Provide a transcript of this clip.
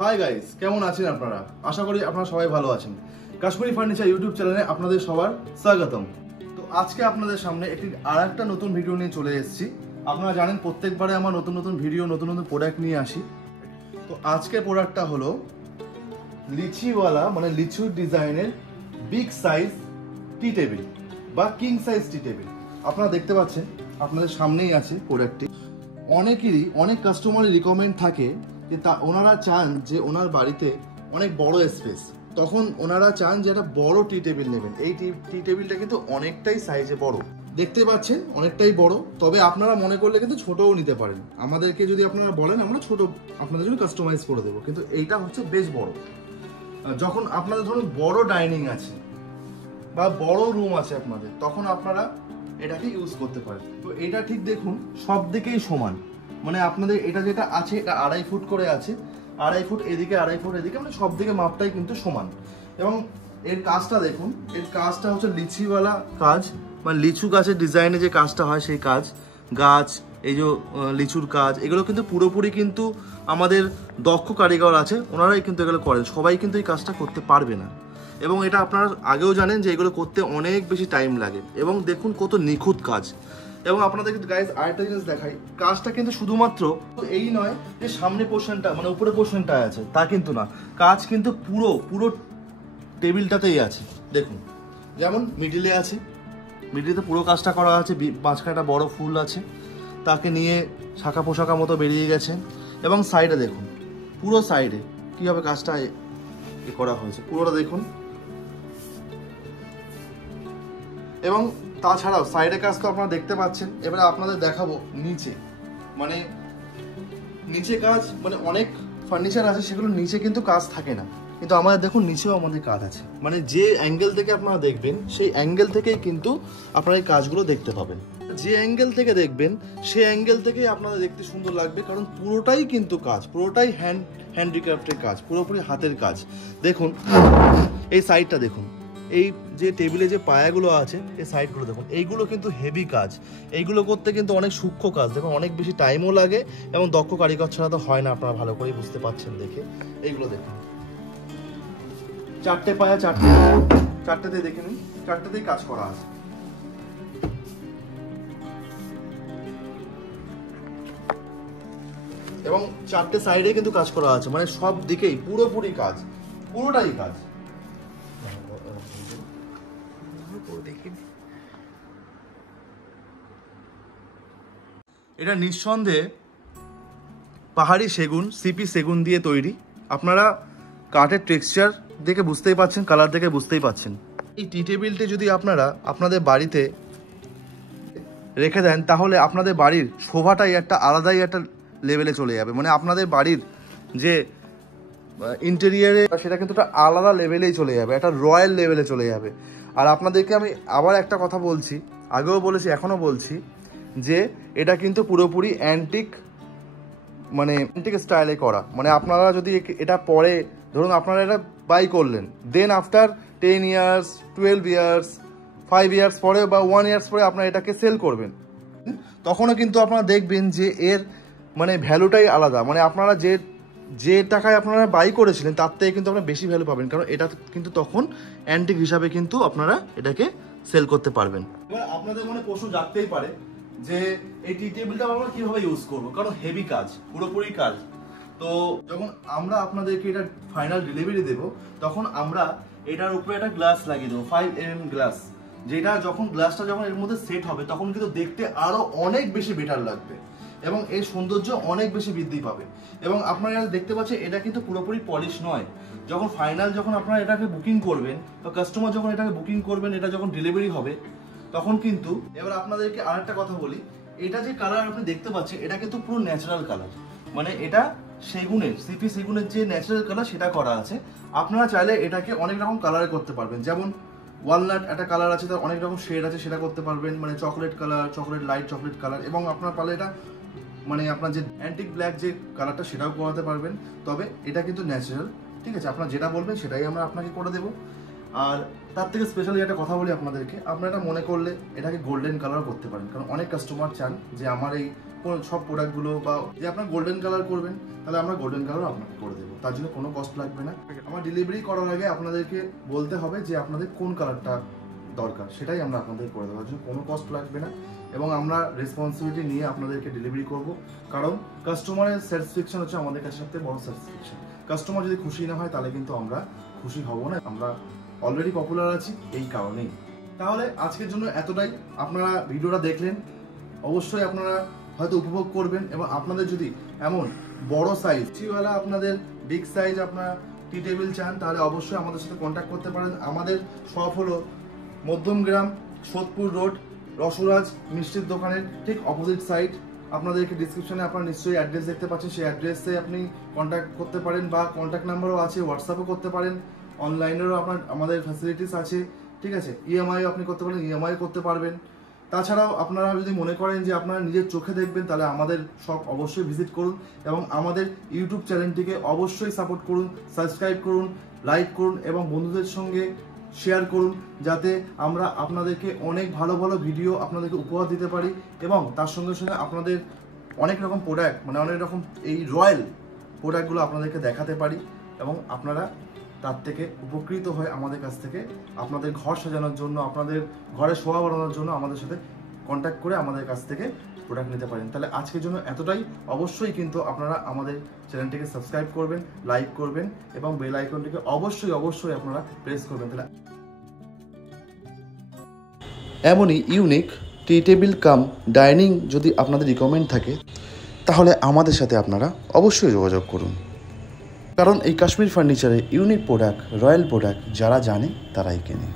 Hi guys, কেমন আছেন আপনারা? আশা করি আপনারা সবাই ভালো আছেন। কাশ্মীরি ফার্নিচার ইউটিউব চ্যানেলে আপনাদের সবার স্বাগতম। তো আজকে আপনাদের সামনে আরেকটা নতুন ভিডিও নিয়ে চলে এসেছি। আপনারা জানেন প্রত্যেকবারে আমার নতুন নতুন ভিডিও, নতুন নতুন প্রোডাক্ট নিয়ে আসি। তো আজকের প্রোডাক্টটা হলো লিচিওয়ালা, মানে লিচু ডিজাইনের বিগ সাইজ টি টেবিল বা কিং সাইজ টি টেবিল। আপনারা দেখতে পাচ্ছেন, আপনাদের সামনেই আছে প্রোডাক্টটি। অনেক কাস্টমারের রিকমেন্ড থাকে যে ওনারা চান যে ওনার বাড়িতে অনেক বড় স্পেস, তখন ওনারা চান যে একটা বড় টি টেবিল নেবেন। এই টি টেবিলটা কিন্তু অনেকটাই সাইজে বড়, দেখতে পাচ্ছেন অনেকটাই বড়। তবে আপনারা মনে করলে কিন্তু ছোটও নিতে পারেন। আমাদেরকে যদি আপনারা বলেন, আমরা ছোট আপনাদের জন্য কাস্টমাইজ করে দেবো, কিন্তু এইটা হচ্ছে বেশ বড়। যখন আপনাদের ধরুন বড় ডাইনিং আছে বা বড় রুম আছে আপনাদের, তখন আপনারা এটাকে ইউজ করতে পারেন। তো এটা ঠিক দেখুন সব দিকেই সমান, মানে আপনাদের এটা যেটা আছে এটা 2.5 ফুট করে আছে, 2.5 ফুট এদিকে, 2.5 ফুট এদিকে, মানে সব দিকে মাপটাই কিন্তু সমান। এবং এর কাজটা দেখুন, এর কাজটা হচ্ছে লিচিওয়ালা কাজ, মানে লিচু গাছের ডিজাইনে যে কাজটা হয় সেই কাজ, গাছ, এই যে লিচুর কাজ, এগুলো কিন্তু পুরোপুরি কিন্তু আমাদের দক্ষ কারিগর আছে, ওনারাই কিন্তু এগুলো করেন। সবাই কিন্তু এই কাজটা করতে পারবে না। এবং এটা আপনারা আগেও জানেন যে এগুলো করতে অনেক বেশি টাইম লাগে। এবং দেখুন কত নিখুঁত কাজ। এবং আপনাদের কিন্তু গাইজ আরেকটা জিনিস দেখাই, কাজটা কিন্তু শুধুমাত্র এই নয় যে সামনে পোর্শনটা, মানে উপরে পোর্শনটা আছে, তা কিন্তু না। কাজ কিন্তু পুরো টেবিলটাতেই আছে। দেখুন যেমন মিডিলে আছে, মিডিলে পুরো কাজটা করা আছে, মাঝখানে একটা বড় ফুল আছে, তাকে নিয়ে শাখা পোশাকা মতো বেরিয়ে গেছে। এবং সাইডে দেখুন, পুরো সাইডে কীভাবে কাজটা করা হয়েছে, পুরোটা দেখুন। এবং তাছাড়াও সাইডে কাজ তো আপনারা দেখতে পাচ্ছেন। এবারে আপনাদের দেখাবো নিচে, মানে নিচে কাজ, মানে অনেক ফার্নিচার আছে সেগুলো নিচে কিন্তু কাজ থাকে না, কিন্তু আমাদের দেখুন নিচেও আমাদের কাজ আছে। মানে যে অ্যাঙ্গেল থেকে আপনারা দেখবেন সেই অ্যাঙ্গেল থেকেই কিন্তু আপনারা এই কাজগুলো দেখতে পাবেন। যে অ্যাঙ্গেল থেকে দেখবেন সেই অ্যাঙ্গেল থেকেই আপনাদের দেখতে সুন্দর লাগবে, কারণ পুরোটাই কিন্তু কাজ, পুরোটাই হ্যান্ডিক্রাফটের কাজ, পুরোপুরি হাতের কাজ। দেখুন এই সাইডটা দেখুন, এই যে টেবিলে যে পায়াগুলো আছে এই সাইডগুলো দেখুন, এইগুলো কিন্তু হেভি কাজ। এইগুলো করতে কিন্তু অনেক সূক্ষ্ম কাজ, দেখুন অনেক বেশি টাইমও লাগে এবং দক্ষ কারিগর ছাড়া তো হয় না, আপনারা ভালো করেই বুঝতে পারছেন দেখে। এইগুলো দেখুন, 4টে পায়া, 4টেতে দেখে নিন, 4টেতেই কাজ করা আছে। এবং 4টে সাইডে কিন্তু কাজ করা আছে, মানে সব দিকেই পুরোপুরি কাজ, পুরোটাই কাজ। এটা নিঃসন্দেহে পাহাড়ি সেগুন, সিপি সেগুন দিয়ে তৈরি। আপনারা কাঠের টেক্সচার দেখে বুঝতেই পাচ্ছেন, কালার দেখে বুঝতেই পাচ্ছেন। এই টি টেবিলটি যদি আপনারা আপনাদের বাড়িতে রেখে দেন, তাহলে আপনাদের বাড়ির শোভাটাই একটা আলাদাই একটা লেভেলে চলে যাবে। মানে আপনাদের বাড়ির যে ইন্টেরিয়ারে সেটা কিন্তু একটা আলাদা লেভেলেই চলে যাবে, একটা রয়্যাল লেভেলে চলে যাবে। আর আপনাদেরকে আমি আবার একটা কথা বলছি, আগেও বলেছি এখনও বলছি, যে এটা কিন্তু পুরোপুরি অ্যান্টিক, মানে অ্যান্টিক স্টাইলে করা। মানে আপনারা যদি এটা পরে ধরুন আপনারা এটা বাই করলেন, then after 10 years, 12 years, 5 years পরে বা 1 ইয়ার্স পরে আপনারা এটাকে সেল করবেন, তখনও কিন্তু আপনারা দেখবেন যে এর মানে ভ্যালুটাই আলাদা। মানে আপনারা যে টাকায় আপনারা বাই করেছিলেন তার থেকে কিন্তু আপনারা বেশি ভ্যালু পাবেন, কারণ এটা কিন্তু তখন অ্যান্টিক হিসাবে কিন্তু আপনারা এটাকে সেল করতে পারবেন। এবার আপনাদের মনে প্রশ্ন জাগতেই পারে যে এই টি টেবিলটা আমরা কিভাবে ইউজ করবো, কারণ হেভি কাজ, পুরোপুরি কাজ। তো যখন আমরা আপনাদেরকে এটা ফাইনাল ডেলিভারি দেবো, তখন আমরা এটার উপরে একটা গ্লাস লাগিয়ে দেবো, 5mm গ্লাস, যেটা গ্লাসটা যখন এর মধ্যে সেট হবে তখন কিন্তু দেখতে আরো অনেক বেশি বেটার লাগবে এবং এর সৌন্দর্য অনেক বেশি বৃদ্ধি পাবে। এবং আপনারা দেখতে পাচ্ছেন এটা কিন্তু পুরোপুরি পলিশ নয়। যখন আপনারা এটাকে বুকিং করবেন বা কাস্টমার যখন এটাকে বুকিং করবেন, এটা যখন ডেলিভারি হবে তখন কিন্তু, এবার আপনাদেরকে আরেকটা কথা বলি, এটা যে কালার আপনি দেখতে পাচ্ছেন এটা কিন্তু পুরো ন্যাচারাল কালার, মানে এটা সেগুনের, সিপি সেগুনের যে ন্যাচারাল কালার সেটা করা আছে। আপনারা চাইলে এটাকে অনেক রকম কালারে করতে পারবেন, যেমন ওয়ালনাট একটা কালার আছে, তার অনেক রকম শেড আছে, সেটা করতে পারবেন, মানে chocolate colour, chocolate light chocolate colour. এবং আপনার পারলে এটা মানে আপনার যে অ্যান্টিক ব্ল্যাক যে কালারটা সেটাও করাতে পারবেন। তবে এটা কিন্তু ন্যাচারাল, ঠিক আছে? আপনারা যেটা বলবেন সেটাই আমরা আপনাকে করে দেবো। আর তার থেকে স্পেশালি একটা কথা বলি আপনাদেরকে, আপনারা এটা মনে করলে এটাকে গোল্ডেন কালার করতে পারেন, কারণ অনেক কাস্টমার চান যে আমার এই সব প্রোডাক্টগুলো, বা যে আপনার গোল্ডেন কালার করবেন তাহলে আমরা গোল্ডেন কালার আপনাকে করে দেবো, তার জন্য কোনো কস্ট লাগবে না। আমার ডেলিভারি করার আগে আপনাদেরকে বলতে হবে যে আপনাদের কোন কালারটা দরকার, সেটাই আমরা আপনাদের করে দেবো, তার জন্য কোনো কস্ট লাগবে না। এবং আমরা রেসপন্সিবিলিটি নিয়ে আপনাদেরকে ডেলিভারি করব, কারণ কাস্টমারের স্যাটিসফ্যাকশন হচ্ছে আমাদের কাছে সবথেকে বড় স্যাটিসফ্যাকশন। কাস্টমার যদি খুশি না হয় তাহলে কিন্তু আমরা খুশি হব না। আমরা অলরেডি পপুলার আছি এই কারণেই। তাহলে আজকের জন্য এতটাই। আপনারা ভিডিওটা দেখলেন, অবশ্যই আপনারা হয়তো উপভোগ করবেন, এবং আপনাদের যদি এমন বড় সাইজ চিওয়ালা, আপনাদের বিগ সাইজ আপনারা টি টেবিল চান, তাহলে অবশ্যই আমাদের সাথে কন্ট্যাক্ট করতে পারেন। আমাদের শপ হলো মধ্যমগ্রাম, সোদপুর রোড, রসরাজ মিষ্টির দোকানের ঠিক অপোজিট সাইড। আপনাদেরকে ডিসক্রিপশনে আপনারা নিশ্চয়ই অ্যাড্রেস দেখতে পাচ্ছেন, সেই অ্যাড্রেসে আপনি কন্ট্যাক্ট করতে পারেন, বা কন্ট্যাক্ট নাম্বারও আছে, হোয়াটসঅ্যাপও করতে পারেন, অনলাইনেরও আমাদের ফ্যাসিলিটিস আছে, ঠিক আছে। ইএমআইও আপনি করতে পারেন, ইএমআই করতে পারবেন। তাছাড়াও আপনারা যদি মনে করেন যে আপনারা নিজের চোখে দেখবেন, তাহলে আমাদের শপ অবশ্যই ভিজিট করুন, এবং আমাদের ইউটিউব চ্যানেলটিকে অবশ্যই সাপোর্ট করুন, সাবস্ক্রাইব করুন, লাইক করুন, এবং বন্ধুদের সঙ্গে শেয়ার করুন, যাতে আমরা আপনাদেরকে অনেক ভালো ভালো ভিডিও আপনাদেরকে উপহার দিতে পারি, এবং তার সঙ্গে সঙ্গে আপনাদের অনেক রকম প্রোডাক্ট, মানে অনেক রকম এই রয়্যাল প্রোডাক্টগুলো আপনাদেরকে দেখাতে পারি, এবং আপনারা তার থেকে উপকৃত হয়ে আমাদের কাছ থেকে আপনাদের ঘর সাজানোর জন্য, আপনাদের ঘরে শোভা বাড়ানোর জন্য আমাদের সাথে কন্ট্যাক্ট করে আমাদের কাছ থেকে প্রোডাক্ট নিতে পারেন। তাহলে আজকের জন্য এতটাই। অবশ্যই কিন্তু আপনারা আমাদের চ্যানেলটিকে সাবস্ক্রাইব করবেন, লাইক করবেন, এবং বেল আইকনটিকে অবশ্যই আপনারা প্রেস করবেন। তাহলে এমনই ইউনিক টি টেবিল কাম ডাইনিং যদি আপনাদের রিকমেন্ড থাকে, তাহলে আমাদের সাথে আপনারা অবশ্যই যোগাযোগ করুন, কারণ এই কাশ্মীর ফার্নিচারে ইউনিক প্রোডাক্ট, রয়্যাল প্রোডাক্ট যারা জানে তারাই কেনে।